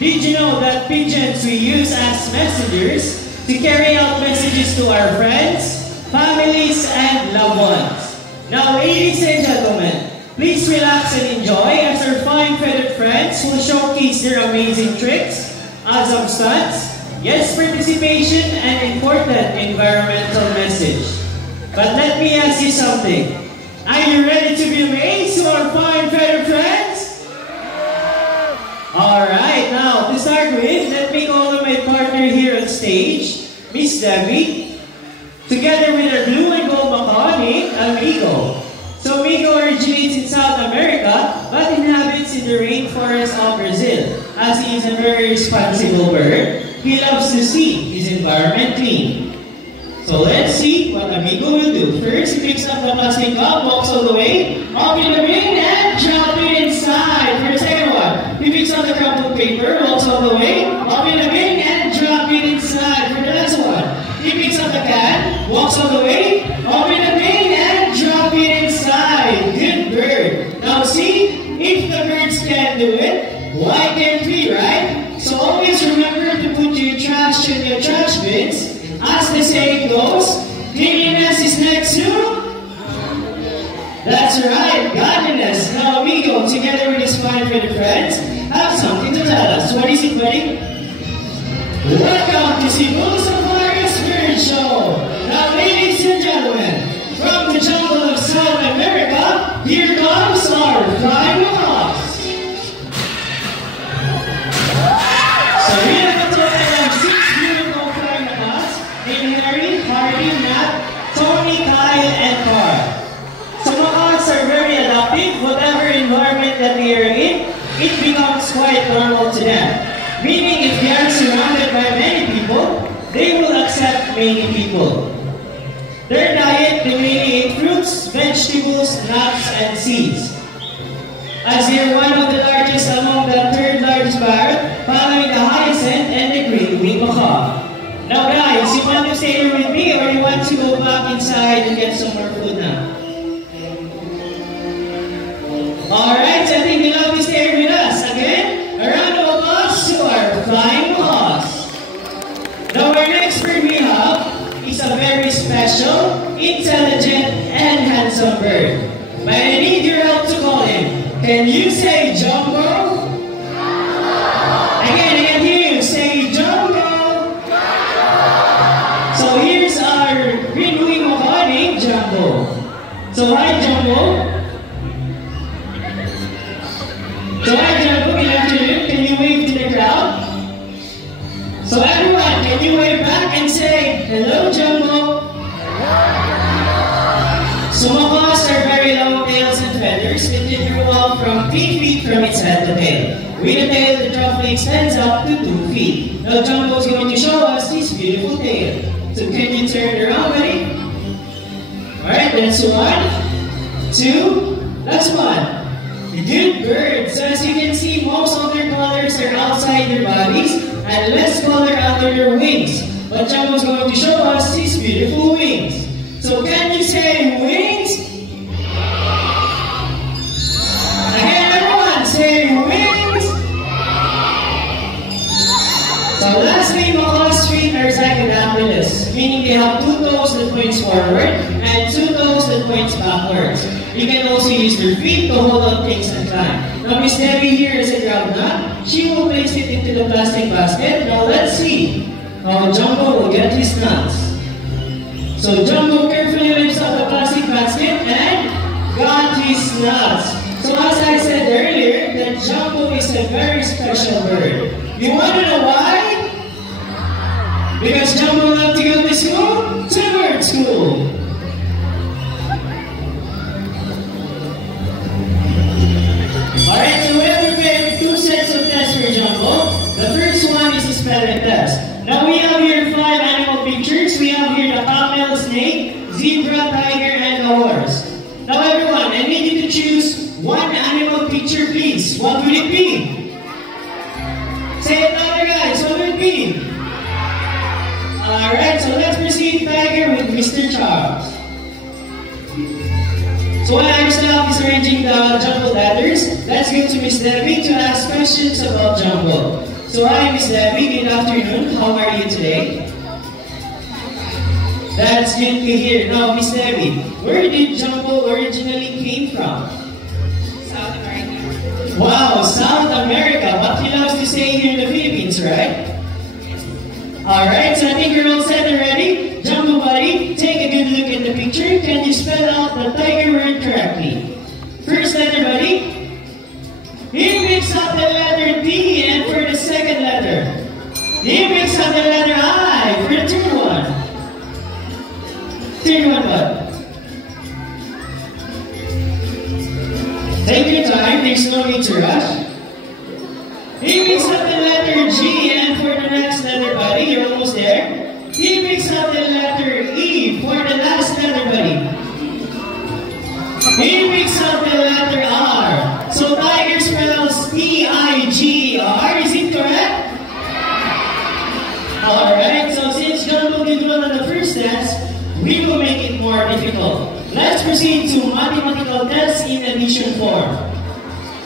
Did you know that pigeons we use as messengers to carry out messages to our friends, families, and loved ones? Now, ladies and gentlemen, please relax and enjoy as our fine feathered friends will showcase their amazing tricks, awesome stunts, yes, participation, and important environmental message. But let me ask you something. Are you ready to be amazed to our fine feathered friends? Alright, now to start with, let me call on my partner here on stage, Miss Debbie, together with our blue and gold macaw named Amigo. So Amigo originates in South America, but inhabits in the rainforest of Brazil. As he is a very responsible bird, he loves to see his environment clean. So let's see what Amigo will do. First, he picks up the plastic cup, walks all the way, up in the ring, and drop it inside. For the second one, he picks up the crumpled paper, walks all the way, up in the ring, and drop it inside. For the last one, he picks up the can, walks all the way, up in the ring, and drop it inside. Good bird. Now see, if the birds can do it, why can't we, right? So always remember to put your trash in your trash bins. As the saying goes, cleanliness is next to... That's right, godliness. Now Amigo, together with his fine feathered friends, have something to tell us. What is it, buddy? Welcome to Cebu's Aquarius Bird Show. Now ladies and gentlemen, from the jungle of South America, here comes our flying macaws. So we have a total of 6 beautiful flying macaws named Harry, Hardy, Nat, Tony, Kyle, and Carl. So macaws are very adaptive. Whatever environment that they are in, it becomes quite normal to them. Meaning if they are surrounded by many people, they will accept many people. Their diet, they mainly eat fruits, vegetables, nuts, and seeds. As they are one of the largest among the third largest parrot, following the hyacinth and the green-winged macaw. Now guys, you want to stay here with me or you want to go back inside and get some more food now? Alright, so I think you love to stay here with us. Again, a round of applause to our flying macaws. Now our next bird we have is a very special, intelligent, and handsome bird. But I need your help to call him. Can you say Jumbo? Again, I can hear you say Jumbo. So here's our green-winged macaw named Jumbo. So hi Jumbo. So hi Jumbo, good afternoon. Can you wave to the crowd? So everyone, can you wave back and say, hello Jumbo? So macaws are very long tails and feathers that differ well from 3 feet from its head to tail. With a tail that roughly extends up to 2 feet. Now Jumbo is going to show us this beautiful tail. So can you turn it around, buddy? Alright, that's 1, 2, that's 1. Good bird. So as you can see, most of their colors are outside their bodies and less color under their wings. But Jumbo is going to show us these beautiful wings. So can you say wings? Again, everyone, say wings. So lastly, macaws' feet are zygodaphilous, meaning they have 2 toes that points forward and 2 toes that points backwards. You can also use their feet to hold on things and climb. Now Miss Debbie here is a ground nut. She will place it into the plastic basket. Now let's see how Jumbo will get his nuts. So Jumbo carefully lifts up the plastic basket and got his nuts. So as I said earlier, that Jumbo is a very special bird. You want to know why? Because Jumbo loves to go to school? To bird school. Alright, so we have prepared 2 sets of tests for Jumbo. The first one is the spelling test. Now we have here 5 animal pictures. We have here the camel, snake, zebra, tiger, and a horse. Now everyone, I need you to choose 1 animal picture, please. What would it be? Say it louder, guys. What would it be? Alright, so let's proceed tiger with Mr. Charles. So while our staff is arranging the Jumbo ladders, let's go to Miss Debbie to ask questions about Jumbo. So hi, Miss Debbie. Good afternoon. How are you today? That's good to hear. Now, Miss Debbie, where did Jumbo originally came from? South America. Wow, South America. But he loves to stay here in the Philippines, right? Alright, so I think you're all set and ready. Jumbo buddy, take a good look at the picture. Can you spell out the tiger word correctly? First letter, buddy. He picks up the letter D, and for the second letter, he picks up the letter I for the third one. Third one, bud. Take your time, there's no need to rush. He picks up the letter G, and for the next letter, buddy, you're almost there. He picks up the letter E for the last letter, buddy. He picks up the letter R. So tiger spells T-I-G-E-R. Is it correct? Alright, so since Jumbo did well on the first test, we will make it more difficult. Let's proceed to mathematical tests in addition form.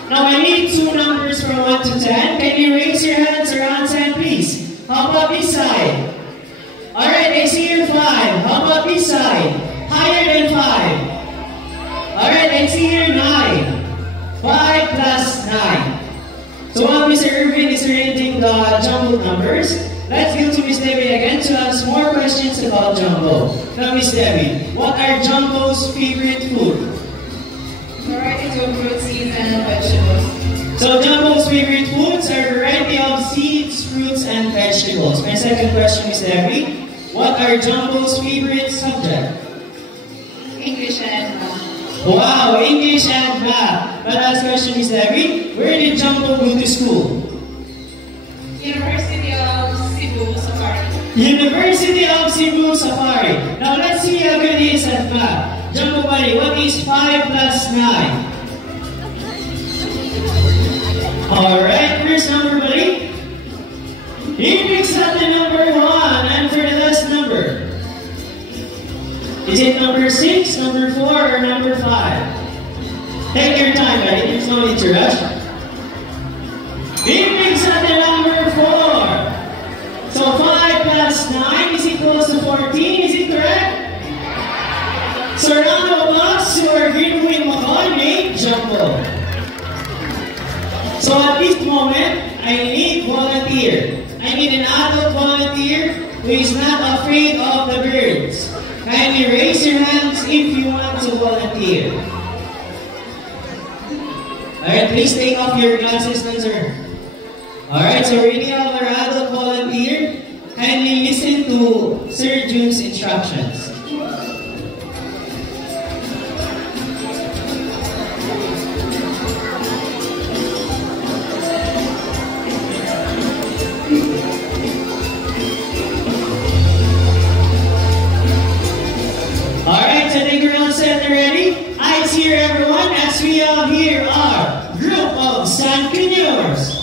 Now I need two numbers from 1 to 10. Can you raise your hands around 10, please? How about this side? Alright, I see your 5. How about this side? Higher than 5. Alright, I see here 9. 5 plus 9. So while Mr. Irvin is arranging the jumbled numbers, let's go to Miss Debbie again to ask more questions about Jumbo. Now Miss Debbie, what are Jumbo's favorite food? Varieties of fruit, seeds, and vegetables. So Jumbo's favorite foods are a variety of seeds, fruits, and vegetables. My second question, Miss Debbie, what are Jumbo's favorite subject? English and math. Wow, English and math. My last question is Debbie, where did Jumbo go to school? University of Cebu Safari. University of Cebu Safari. Now let's see how good he is at math. Jumbo buddy, what is 5 plus 9? Alright, first number buddy. He picks up the number 1, and for the last number. Is it number 6, number 4, or number 5? Take your time, buddy. There's no need to rush. He picks up the number 4. So 5 plus 9 is equals to 14. Is it correct? So round of applause to our Greenwing Macon named Jumbo. So at this moment, I need volunteer. I need an adult volunteer who is not afraid of the birds. Kindly raise your hands if you want to volunteer. Alright, please take off your glasses, sir. Alright, so we have our adult volunteer. Kindly listen to Sir June's instructions. Alright, so I think we're all set and ready. Eyes here, everyone, as we all here are group of Sandpreneurs.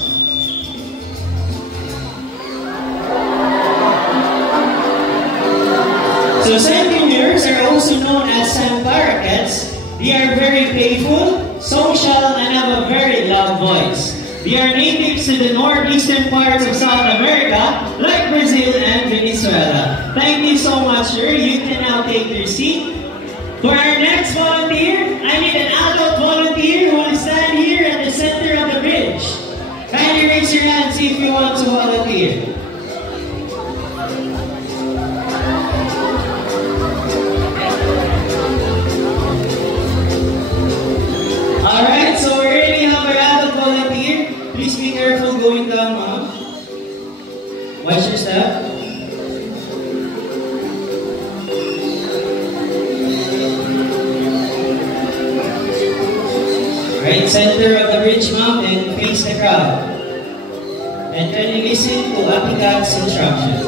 So Sandpreneurs are also known as sand parakeets. They are very playful, social, and have a very loud voice. They are natives to the northeastern parts of South America, like Brazil and Venezuela. Thank you so much, sir. You can now take your seat. For our next volunteer, I need an adult volunteer who will stand here at the center of the bridge. Kindly raise your hands if you want to volunteer. Alright, so we already have our adult volunteer. Please be careful going down, ma'am. Watch your step. Right, center of the bridge, ma'am, and face the crowd. And then you listen to Apicat's instructions.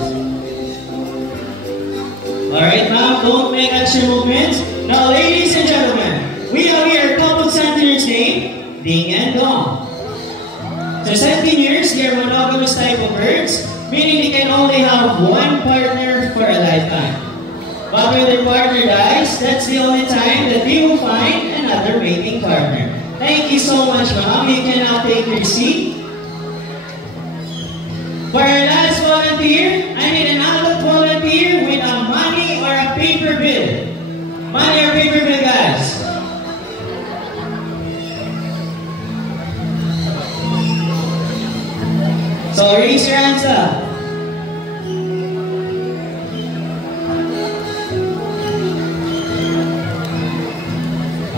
Alright, ma'am, don't make action movements. Now, ladies and gentlemen, we have here a couple centers named Ding and Dong. So 17 years, they are monogamous type of birds, meaning they can only have one partner for a lifetime. But when their partner dies, that's the only time that they will find another mating partner. Thank you so much, ma'am. You can now take your seat. For our last volunteer, I need an adult volunteer with a money or a paper bill. Money or paper bill, guys. So raise your hands up.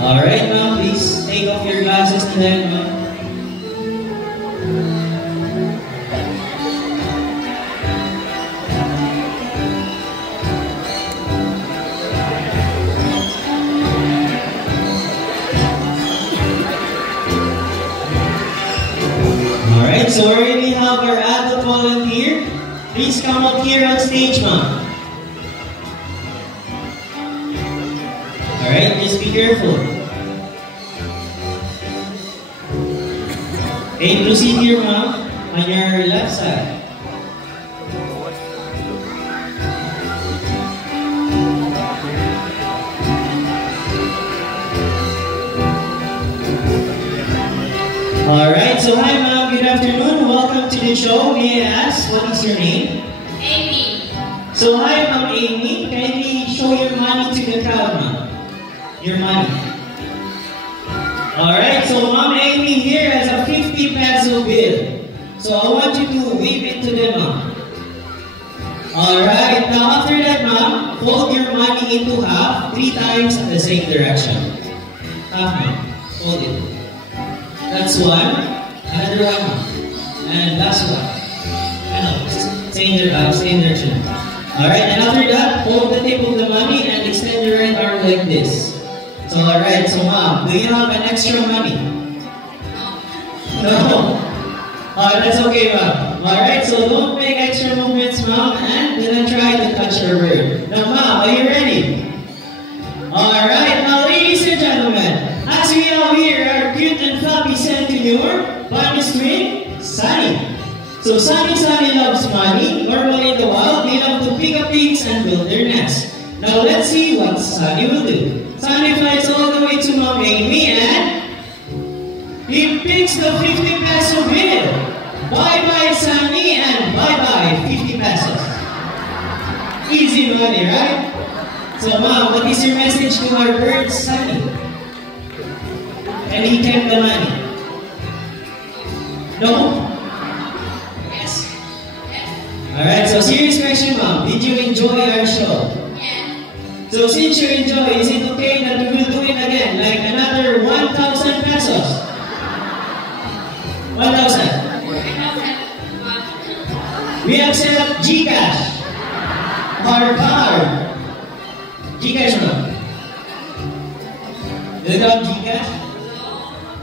Alright, ma'am, please take off your glasses to them, ma'am. Alright, so we already have our adult volunteer. Please come up here on stage, ma'am. Alright, just be careful. Okay, proceed here, ma'am, on your left side. Alright, so hi ma'am, good afternoon. Welcome to the show. May I ask, what is your name? Amy. So hi ma'am Amy, kindly show your money to the crowd, ma'am. Your money. Alright, so ma'am Amy here has a 50 peso bill. So I want you to wave it to them, ma'am. Alright, now after that ma'am, fold your money into half 3 times in the same direction. Half ma'am, fold it. That's one. Another one. And last one. Same direction. Alright, and after that, hold the tip of the money and extend your right arm like this. So alright, so ma'am, do you have an extra money? No? That's okay, ma'am. Alright, so don't make extra movements, ma'am, and then try to touch your bird. Now ma'am, are you ready? Alright, now ladies and gentlemen, as we have here our cute and fluffy Centennial, bonus twin, Sunny. So Sunny loves money. Normally in the wild, they love to pick up things and build their nest. Now let's see what Sunny will do. Sunny flies all the way to Mom Amy and he picks the 50 peso bill. Bye-bye Sunny and bye-bye 50 pesos. Easy money, right? So Mom, what is your message to our bird, Sunny? And he kept the money. No? Yes. Alright, so serious question, Mom. Did you enjoy our show? Yeah. So since you enjoy, is it okay that we will do it again? Like another 1,000 pesos? 1,000? We accept GCash. Or card. GCash or no? You got GCash?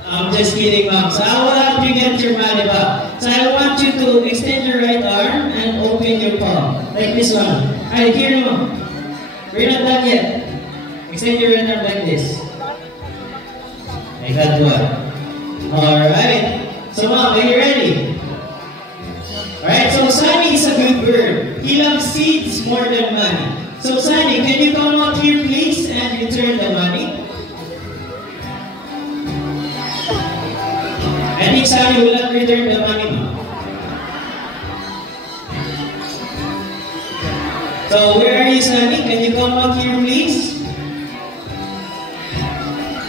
I'm just kidding, ma'am. So I will help you get your money back. So I want you to extend your right arm and open your palm. Like this one. Alright, here, ma'am. We're not done yet. Extend your right arm like this. Like that one. Alright. So ma'am, are you ready? Alright, so Sunny is a good bird. He loves seeds more than money. So Sunny, can you come out here please and return the money? I think Sunny will not return the money, ma'am. So where are you, Sunny? Can you come out here, please?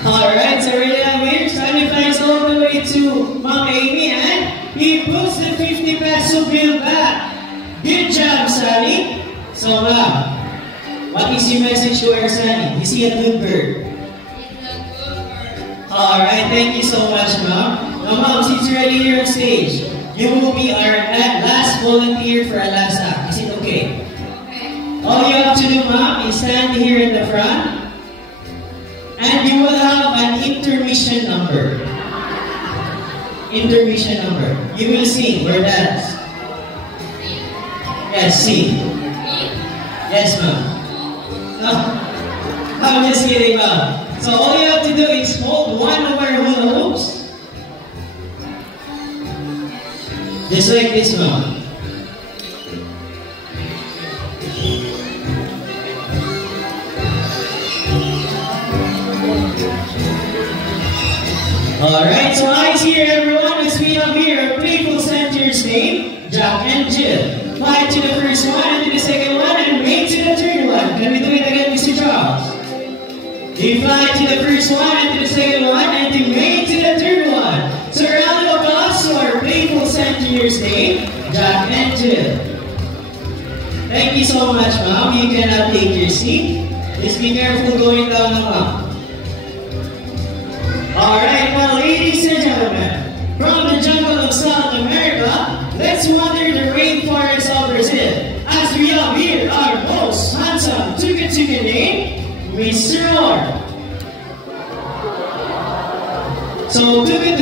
Alright, so we're done here. Sunny flies all the way to Mom Amy and he puts the 50 peso bill back. Good job, Sunny. So ma'am, what is your message to our Sunny? Is he a good bird? Alright, thank you so much, ma'am. Now, ma'am, since you're already here on stage, you will be our last volunteer for our last act. Is it okay? Okay. All you have to do, ma'am, is stand here in the front, and you will have an intermission number. Intermission number. You will sing or dance. Yes, sing. Yes, ma'am. No, I'm just kidding, ma'am. So all you have to do is hold one of our hula hoops. Just like this, ma'am. Alright, so eyes here everyone, as we have here our playful center's name, Jack Jack and Jill. Fly to the first one and to the second one and wait to the third one. Can we do it again, Mr. Charles? You fly to the first one and to the second one and to wait to the third one. So a round of applause to our playful Centennials Day, Jack and Jill. Thank you so much, Mom. You cannot take your seat. Just be careful going down the ramp. Alright, well, ladies and gentlemen, from the jungle of South America, let's wander the rainforest of Brazil as we have here our most handsome Tuca name, Mr. Horn. So, Tuca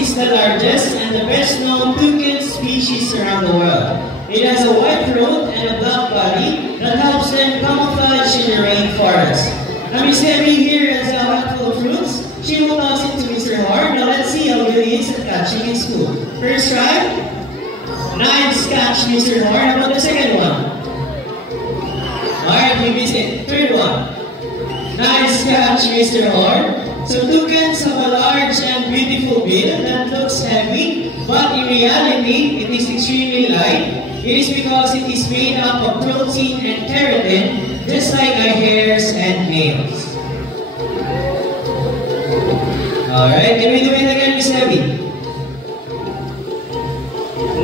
is the largest and the best known toucan species around the world. It has a white throat and a black body that helps them camouflage in the rainforest. Now, Miss Debbie here has a handful of fruits. She will toss it to Mr. Horn. Now, let's see how good he is at catching in school. First try. Nice catch, Mr. Horn. How about the second one? Alright, you missed it. Third one. Nice catch, Mr. Horn. So toucans have a large and beautiful bill that looks heavy, but in reality, it is extremely light. It is because it is made up of protein and keratin, just like our hairs and nails. Alright, can we do it again, Miss Abby?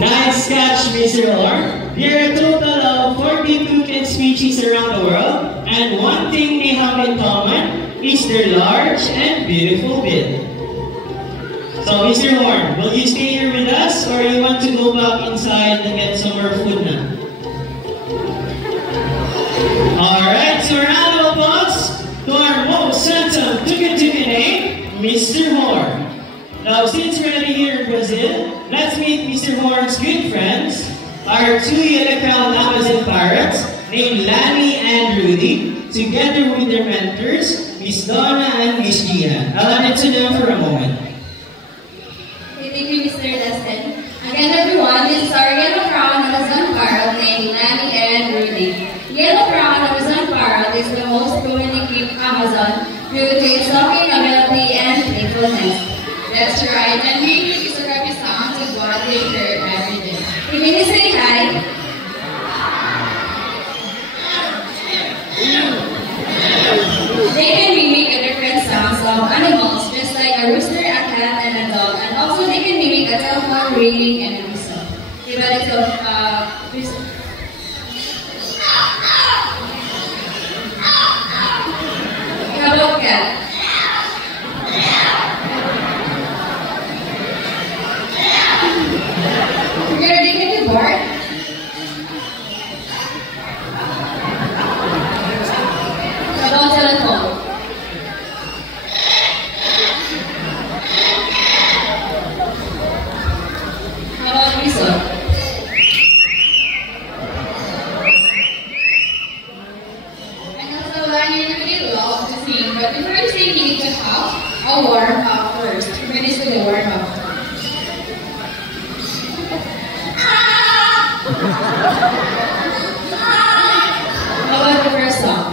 Nice catch, Mr. Horn. There are a total of 40 toucan species around the world, and one thing they have in common is their large and beautiful bill. So, Mr. Horn, will you stay here with us, or you want to go back inside and get some more food now? Alright, so round of applause to our most handsome toucan name, Mr. Horn. Now, since we're already here in Brazil, let's meet Mr. Horn's good friends, our two yellow-crowned Amazon parrots named Lani and Rudy, together with their mentors, Miss Donna and Miss Gina. I'll hand it to them for a moment. Thank you, Mr. Dustin. Again, everyone, this is our yellow-crowned Amazon parrot named Lani and Rudy. Yellow-crowned Amazon parrot is the most commonly kept Amazon due to its talking ability and playfulness. That's right, and music is a happy sound of what they hear every day. Can you say hi? They can mimic different sounds of animals, just like a rooster, a cat, and a dog. And also they can mimic a telephone ringing and a whistle. Diba ito, whistle. How about cat? You're gonna take the board? How about telephone? How about whistle? And also, Lani really love to sing, but before you sing, you need to have a warm-up first. We're gonna do the warm-up. How about the first song?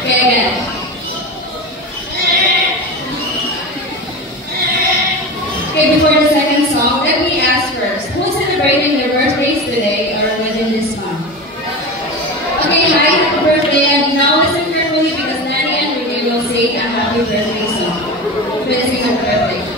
Okay, again. Okay, before the second song, let me ask first, who's celebrating their birthdays today or within this month? Okay, hi, happy birthday, and now listen carefully because Lani and Rudy will say a happy birthday song. We'll sing happy birthday.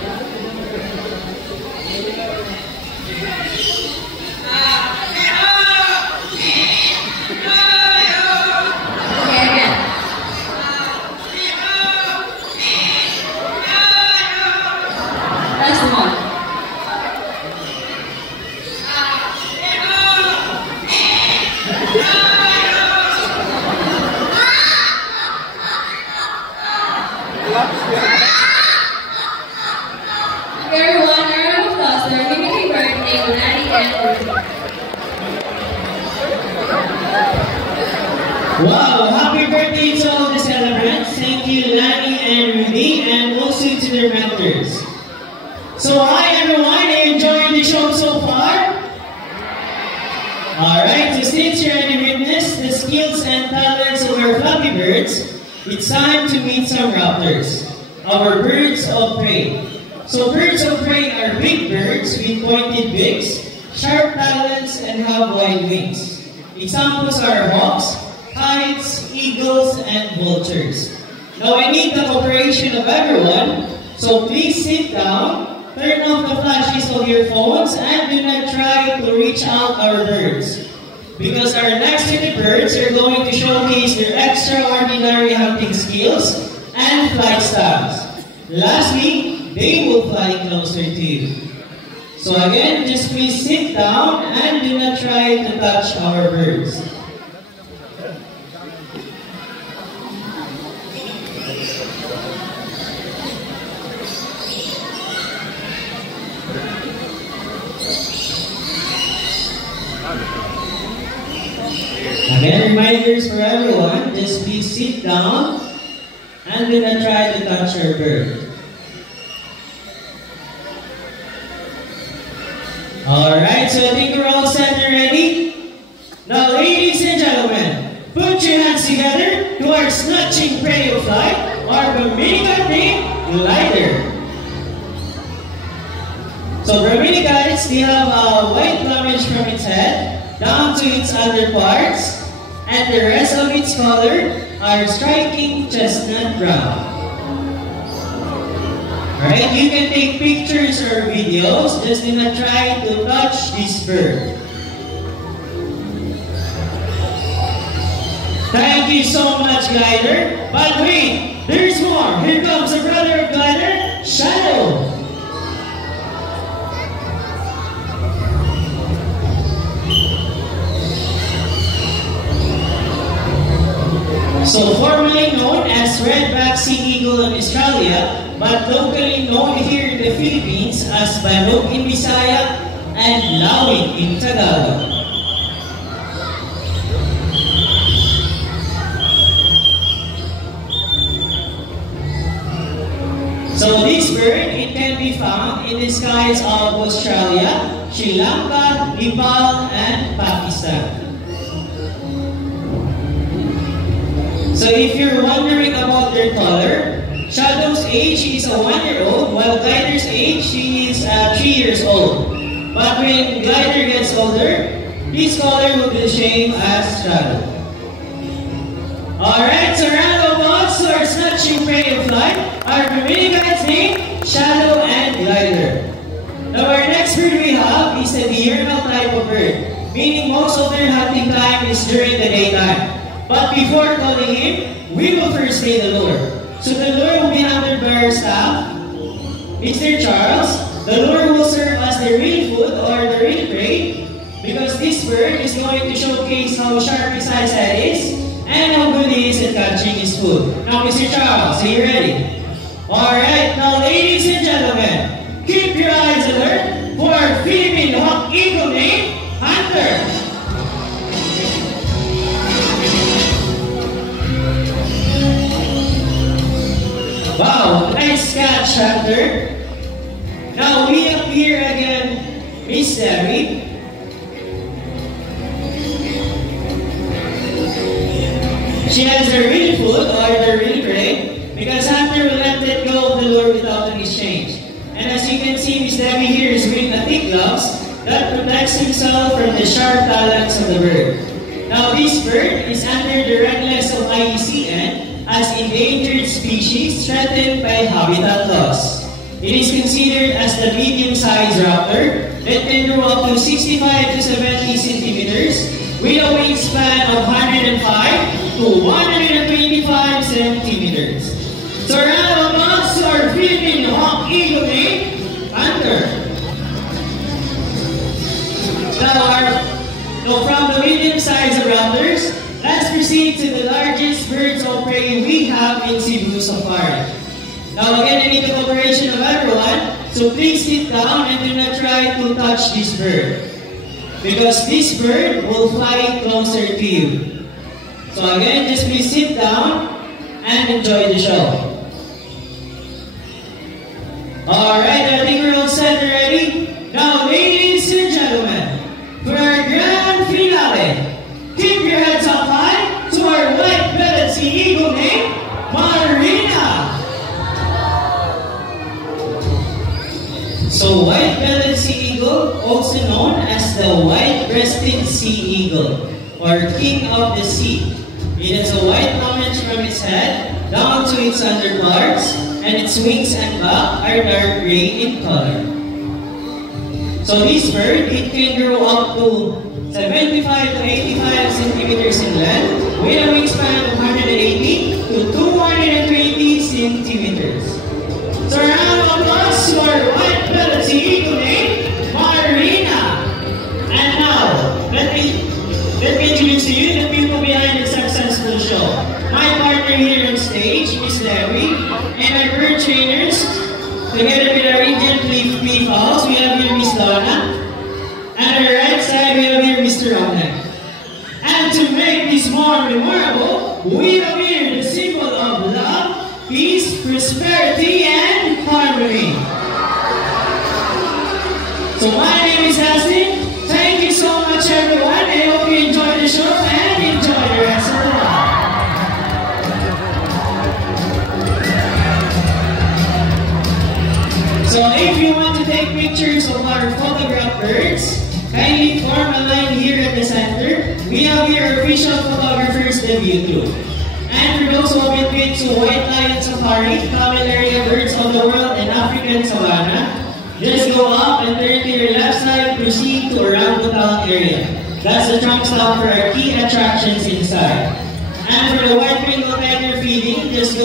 Wow, happy birthday to all the celebrants. Thank you, Lani and Rudy, and also to their mentors. So hi everyone, are you enjoying the show so far? Alright, so since you already witnessed the skills and talents of our Flappy Birds, it's time to meet some raptors, our birds of prey. So birds of prey are big birds with pointed beaks, sharp talons, and have wide wings. Examples are hawks, kites, eagles, and vultures. Now I need the cooperation of everyone, so please sit down, turn off the flashes of your phones, and do not try to reach out our birds. Because our next 20 birds are going to showcase their extraordinary hunting skills and flight styles. Lastly, they will fly closer to you. So again, just please sit down and do not try to touch our birds. Again, reminders for everyone, just please sit down and do not try to touch our bird. Alright, so I think we're all set and ready. Now, ladies and gentlemen, put your hands together to our snatching prey of flight, our Brahminica named glider. So Brahminicas, they have a white plumage from its head down to its other parts, and the rest of its color are striking chestnut brown. Alright, you can take pictures or videos, just do not try to touch this bird. Thank you so much, Glider. But wait, there's more. Here comes the brother of Glider, Shadow. So formerly known as Redback Sea Eagle in Australia, but locally known here in the Philippines as Banog in Bisaya and Lawin in Tagalog. So this bird, it can be found in the skies of Australia, Sri Lanka, Nepal, and Pakistan. So if you're wondering about their color, Shadow's age is a 1-year-old, while Glider's age, she is 3 years old. But when Glider gets older, his color will be the same as Shadow. Alright, so round of applause to our snatching prey of flight, our Brahminicas named Shadow and Glider. Now our next bird we have is a diurnal type of bird, meaning most of their hunting time is during the daytime. But before calling him, we will first say the lure. So the lure will be handled by our staff, Mr. Charles. The lure will serve as the real food or the real prey, because this bird is going to showcase how sharp his eyesight is and how good he is at catching his food. Now, Mr. Charles, are you ready? Alright, now ladies and gentlemen, keep your eyes alert for our Philippine hawk eagle named Hunter. Wow, nice catch, Hunter. Now we have here again Miss Debbie. She has the real food or the real prey because Hunter will not let go of the lure without an exchange. And as you can see, Miss Debbie here is wearing a thick gloves that protects himself from the sharp talons of the bird. Now this bird is under the red list of IUCN as endangered species threatened by habitat loss. It is considered as the medium-sized raptor that can grow up to 65 to 70 centimeters with a wingspan of 105 to 125 centimeters. So round of applause to our Philippine hawk eagle named Hunter. Now from the medium-sized raptors, let's proceed to the largest birds of prey we have in Cebu Safari. Now again, I need the cooperation of everyone, so please sit down and do not try to touch this bird, because this bird will fly closer to you. So again, just please sit down and enjoy the show. Alright, I think we're all set and ready. Now ladies and gentlemen, for our grand finale, keep your heads up high to our white-bellied sea eagle named Marina. also known as the white-breasted sea eagle, or king of the sea. It has a white plumage from its head down to its underparts, and its wings and back are dark gray in color. So this bird, it can grow up to 75 to 85 centimeters in length, with a wingspan of 180 to 220 centimeters. So a round of applause to our white-bellied sea eagle named Marina. And now, let me introduce to you the people behind the successful show. My partner here on stage, Miss Debbie, and our bird trainers, together with our Indian peafowls, we have here Miss Lona, and on our right side, we have here Mr. Romnek. And to make this more memorable, we have here the symbol of love, peace, prosperity, and harmony. So my name is Hassan. Thank you so much, everyone. I hope you enjoy the show and enjoy the rest of the night. So if you want to take pictures of our photograph birds, kindly form a line here at the center. We have here official photographers debut too. And for those who have been to White Lion Safari, common area birds of the world and African savanna, just go up and turn to your left side, proceed to around the town area. That's the trunk stop for our key attractions inside. And for the white Bengal tiger feeding, just go